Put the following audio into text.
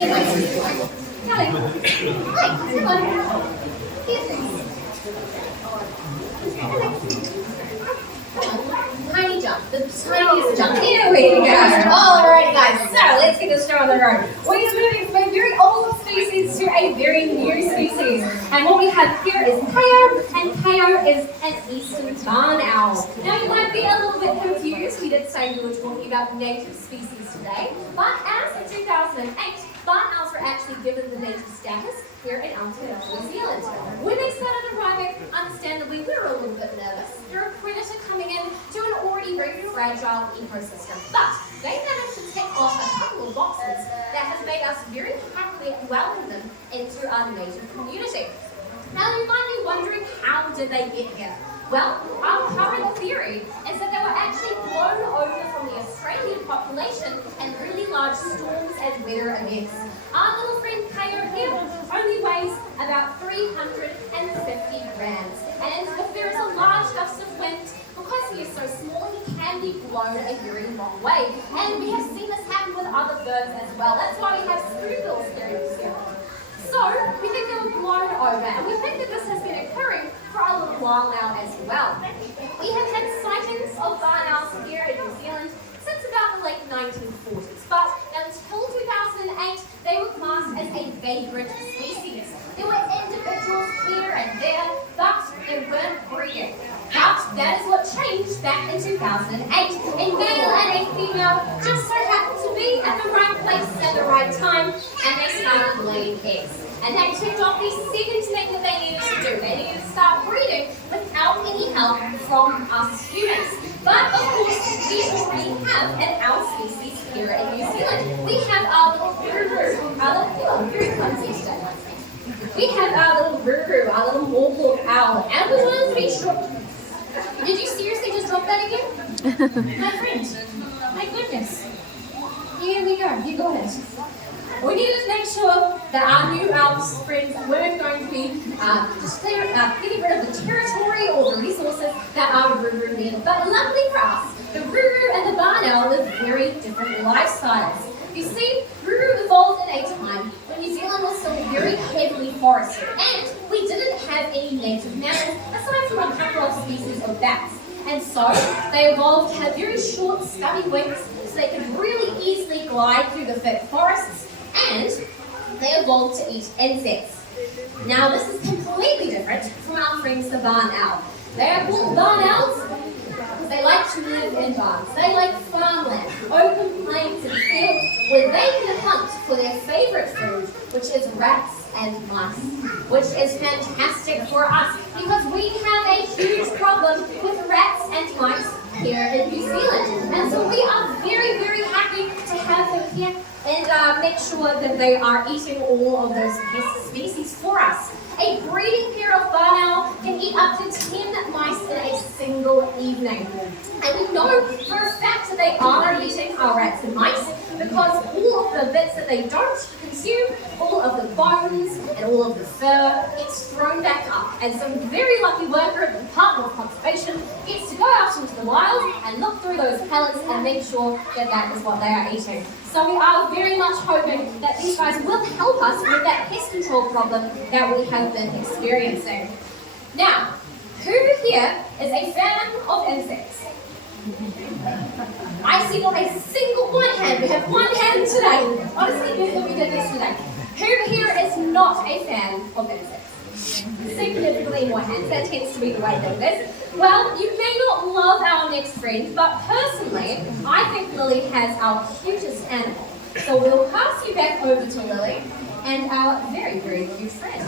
Tiny jump. The tiniest jump. Here we go. Alrighty guys, so let's get this show on the road. We are moving from a very old species to a very new species. And what we have here is Kao, and Kao is an eastern barn owl. Now you might be a little bit confused. We did say we were talking about native species today, but as of 2008, barn owls were actually given the native status here in Auckland Zoo, New Zealand. When they started arriving, understandably, we were a little bit nervous. They're a predator coming in to an already very fragile ecosystem. But they managed to tick off a couple of boxes that has made us very happily welcome them into our native community. Now you might be wondering, how did they get here? Well, our current theory is that they were actually blown over from the Australian population and really large storms and weather events. Our little friend Kao here only weighs about 350 grams. And if there is a large gust of wind, because he is so small, he can be blown a very long way. And we have seen this happen with other birds as well. That's why we have spoonbills here in New Zealand. So, we think they were blown over, and we think that this has been occurring for a little while now as well. We have had sightings of barn owls here in New Zealand since about the late 1940s, but until 2008, they were classed as a vagrant species. There were individuals here and there, but they weren't breeding. But that is what changed back in 2008. A male and a female just so happened to be at the right place at the right time, and they started laying eggs. And that ticked off the second thing that they needed to do. They needed to start breeding without any help from us humans. But of course, we already have an owl species here in New Zealand. We have our little ruru, very clumsy today. We have our little ruru, our little warbled owl, and we wanted to be sure. Did you seriously just drop that again? My friend, my goodness. Here we go, you got it. We needed to make sure that our new owl friends weren't going to be just getting rid of the territory or the resources that our ruru needed. But luckily for us, the ruru and the barn owl live very different lifestyles. You see, ruru evolved in a time when New Zealand was still very heavily forested, and we didn't have any native mammals aside from a couple of species of bats. And so they evolved to have very short, stubby wings so they could really easily glide through the thick forests, and they evolved to eat insects. Now this is completely different from our friends the barn owl. They are called barn owls because they like to live in barns. They like farmland, open plains and fields where they can hunt for their favourite food, which is rats and mice, which is fantastic for us because we have a huge problem with rats and mice here in New Zealand. And so we are very, very happy to have them here and make sure that they are eating all of those pest species for us. A breeding pair of barn owl can eat up to 10 mice in a single evening. And we know for a fact that they are eating our rats and mice because all of the bits that they don't consume, all of the bones and all of the fur, gets thrown back up. And some very lucky worker at the Department of Conservation gets to go out into the wild and look through those pellets and make sure that that is what they are eating. So we are very much hoping that these guys will help us with that pest control problem that we have been experiencing. Now, who here is a fan of insects? I see not a single one hand. We have one hand today. Honestly, better than we did yesterday. Who here is not a fan of insects? Significantly more hands. That tends to be the way that it is. Well, you may not love our next friend, but personally, I think Lily has our cutest animal. So we'll pass you back over to Lily and our very, very cute friend.